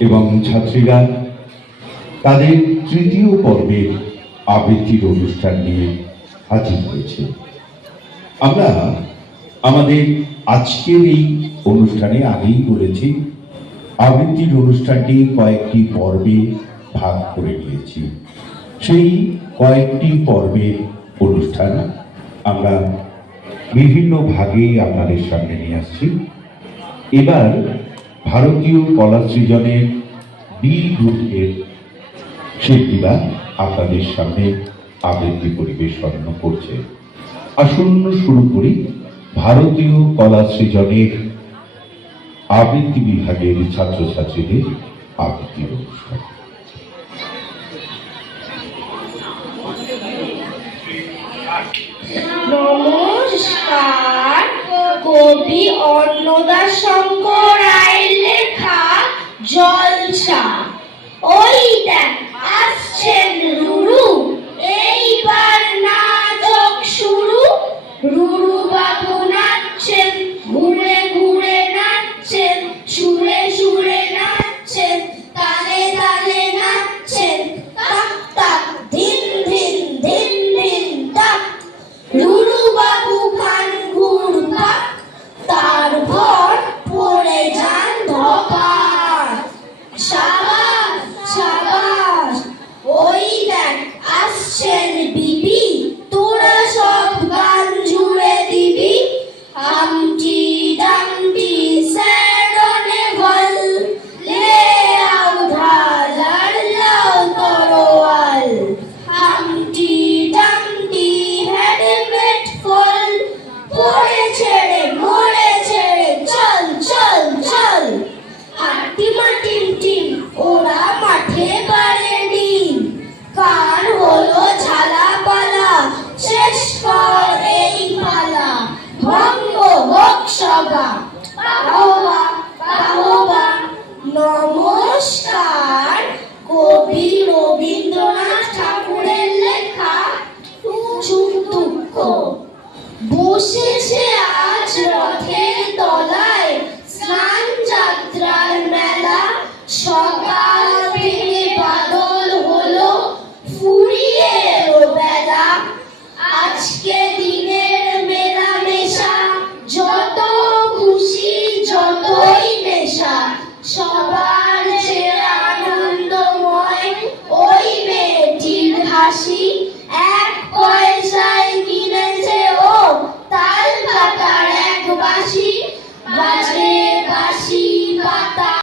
এবং ছাত্রীরা তাদের তৃতীয় পর্বের আবৃত্তির অনুষ্ঠান নিয়ে হাজির হয়েছে। আমরা আমাদের আজকের এই অনুষ্ঠানে আগেই বলেছি, আবৃত্তির অনুষ্ঠানটি কয়েকটি পর্বে ভাগ করে নিয়েছি। সেই কয়েকটি পর্বের অনুষ্ঠান আমরা বিভিন্ন ভাগে আপনাদের সামনে নিয়ে আসছি। এবার ভারতীয় কলা সৃজনের বি গ্রুপের শিল্পীরা আপনাদের সামনে আবৃত্তি পরিবেশন করছে। আসুন শুরু করি ভারতীয় কলা সৃজনের আবৃত্তি বিভাগের ছাত্রছাত্রীদের আবৃত্তির অনুষ্ঠান। নমস্কার, কবি অন্নদাশঙ্কর রায়ের